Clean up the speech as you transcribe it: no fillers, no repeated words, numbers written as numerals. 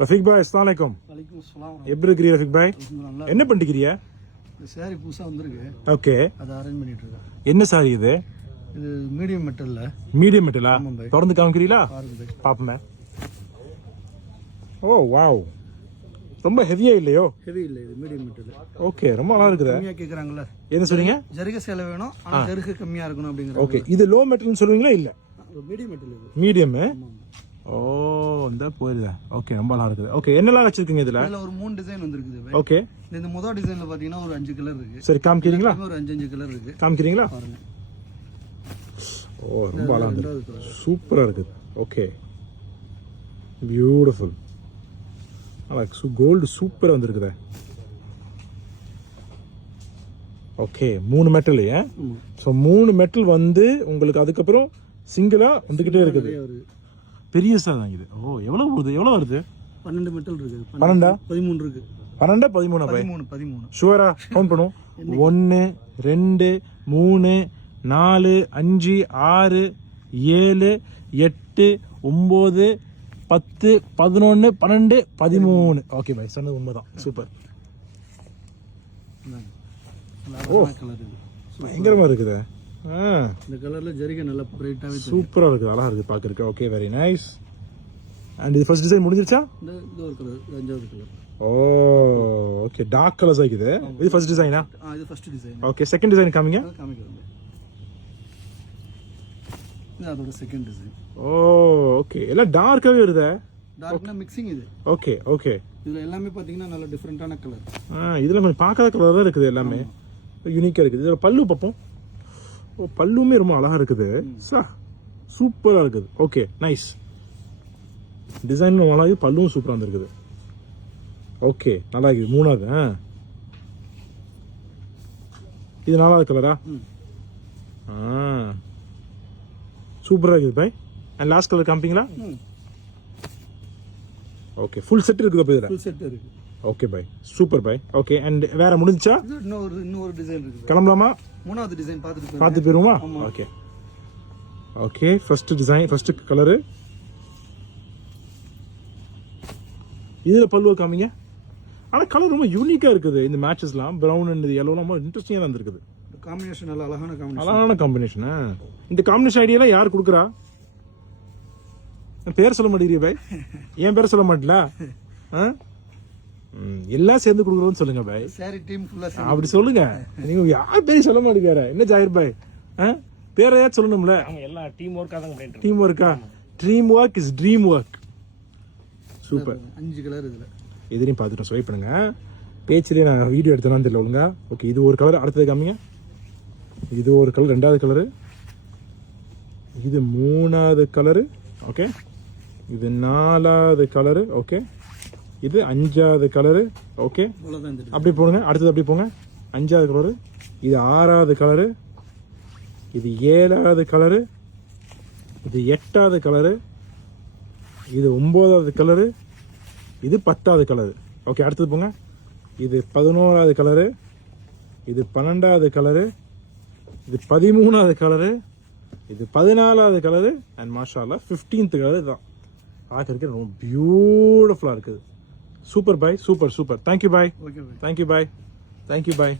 ரஃபீக் பாய் அஸ்ஸலாமு அலைக்கும். வலைக்கும் அஸ்ஸலாம். எப்படி இருக்கிறீங்க ரஃபீக் பாய்? என்ன பண்ணிக்கிறீங்க? இந்த சாரி புதுசா வந்திருக்கு. ஓகே, அதை அரேஞ்ச் பண்ணிட்டு இருக்கேன். என்ன சாரி இது? இது மீடியம் மெட்டல்ல. மீடியம் மெட்டலா? திறந்து காமிக்கிறீங்களா? பாருங்க பாய். பாப்போமே. ஓ வாவ், ரொம்ப ஹெவியா இல்லையோ? ஹெவி இல்ல, இது மீடியம் மெட்டல். ஓகே, ரொம்ப நல்லா இருக்குது. கம்மியா கேக்குறாங்கல. என்ன சொல்றீங்க? ஜரிகை சேலை வேணும், ஆனா ஜரிகை கம்மியா இருக்கணும் அப்படிங்கறாங்க. ஓகே, இது லோ மெட்டல்னு சொல்லுவீங்களா? இல்ல, மீடியம் மெட்டல் இது. மீடியம். ஓ, இந்த போயிடுதா? ஓகே, ரொம்ப நல்லா இருக்குது. ஓகே, என்னலாம் வச்சிருக்கீங்க இதுல? இதுல ஒரு 3 டிசைன் வந்திருக்குது பாய். ஓகே, இந்த முதல் டிசைன்ல பாத்தீங்கன்னா ஒரு 5 கலர் இருக்கு. சரி, காமிக்கிறீங்களா? ஒரு 5 கலர் இருக்கு. காமிக்கிறீங்களா? பாருங்க. ஓ, ரொம்ப அழகா இருக்கு. சூப்பரா இருக்குது. Okay, beautiful. கோல்டு சூப்பரா வந்திருக்குதே. Okay, 3 metal. ஸோ 3 மெட்டல் வந்து உங்களுக்கு அதுக்கப்புறம் சிங்கிளா வந்துகிட்டே இருக்குது. பெரியசா தான் இது. ஓ, எவ்வளவு வருது? 12 மெட்டல் இருக்கு. 12 13 இருக்கு. 12 13 பாய். 13. ஷுவரா? கவுண்ட் பண்ணுவோம். 1 2 3 4 5 6 7 8 9 10 11 12 13. ஓகே பாய், சொன்னது உண்மைதான். சூப்பர். ஓ, பயங்கரமா இருக்குது. இந்த கலர்ல ஜரிகை நல்லா பிரைட்டாவே சூப்பரா இருக்குது, அழகா இருக்கு பாக்குறதுக்கு. Okay, very nice. அண்ட் இது ஃபர்ஸ்ட் டிசைன் முடிஞ்சிருச்சா? இது ஒரு கலர், 5வது கலர். ஓ, ஓகே, டார்க் கலர்ஸ் ஆகுது. இது ஃபர்ஸ்ட் டிசைனா? இது first design. Okay, second design காமிங்க. காமிக்கிறேன். இது அதோட செகண்ட் டிசைன். ஓ, ஓகே, எல்லாம் டார்க்காவே வருதே. டார்க்னா மிக்சிங் இது. Okay, okay. இதுல எல்லாமே பாத்தீங்கன்னா நல்ல டிஃபரெண்டான கலர். இதுல கொஞ்சம் பார்க்காத கலர் தான் இருக்குது. எல்லாமே யூனிக்கா இருக்குது. இதுல பல்லு பார்ப்போம். ஓ, பல்லுமே ரொம்ப அழகா இருக்குது. சூப்பரா இருக்குது. Okay, nice. டிசைன் நல்லா இருக்குது, பல்லும் சூப்பரா வந்துருக்குது. ஓகே, நல்லா இருக்குது. 3வது. இது 4வது கலரா? சூப்பரா இருக்குது பாய். அண்ட் லாஸ்ட் கலர் காமிப்பீங்களா? ஓகே, ஃபுல் செட் இருக்குது. அப்ப இதுல ஃபுல் செட் இருக்கு. ஓகே பாய், சூப்பர் பாய். ஓகே, அண்ட் வேற முடிஞ்சா? இன்னொரு டிசைன் இருக்கு. கிளம்பலாமா? 3வது டிசைன் பார்த்து போயிருவோமா? Okay, okay. First design, first colour. இதுல பல்லுவ காமிங்க. ஆனா கலர் ரொம்ப யூனிக்கா இருக்குது. இந்த மேட்சஸ்லாம் பிரவுன் அண்ட் எல்லோலாம் ரொம்ப இன்ட்ரெஸ்டிங்கா தான் இருக்குது. காம்பினேஷன் நல்ல அழகான காம்பினேஷன். அழகான காம்பினேஷன். இந்த காம்பினேஷன் ஐடியாலாம் யார் கொடுக்குறா? பேர் சொல்ல மாட்டேங்கிறீ பாய். என் பேர் சொல்ல மாட்டல. எல்லாம் சேர்ந்து கொடுக்குறோம்னு சொல்லுங்க பாய். சாரி டீம் ஃபுல்லா அப்படி சொல்லுங்க. நீங்க யார் பேர் சொல்ல மாட்டேங்கிறாரு? என்ன ஜாயிர் பாய், பேரையா சொல்லணும்ல? எல்லாம் டீம் ஒர்க்கா தான் பண்ணிட்டு. டீம் ஒர்க்கா? Dream work is dream work. Super. 5 colour இதுல. எதிரையும் பார்த்துட்டு ஸ்வைப் பண்ணுங்க. பேச்சிலே நான் வீடியோ எடுத்தேன்னு தெரியல ஒழுங்கா. ஓகே, இது ஒரு கலர். அடுத்தது காமிங்க. இது ஒரு கலர், 2வது கலரு. இது 3வது கலரு. ஓகே, இது 4வது கலரு. ஓகே, இது 5வது கலரு. ஓகே, அப்படி போடுங்க. அடுத்தது அப்படி போங்க. 5வது கலரு. இது 6வது கலரு. இது 7வது கலரு. இது 8வது கலரு. இது 9வது கலரு. இது 10வது கலரு. ஓகே, அடுத்தது போங்க. இது 11வது கலரு. இது 12வது கலரு. இது 13வது கலரு. இது 14வது கலரு. அண்ட் மாஷா அல்லாஹ் 15th கலரு தான். பார்க்கறதுக்கு ரொம்ப பியூட்டிஃபுல்லா இருக்குது. சூப்பர் பாய், சூப்பர் சூப்பர். தேங்க்யூ பாய். ஓகே பாய். தேங்க்யூ பாய். தேங்க்யூ பாய்.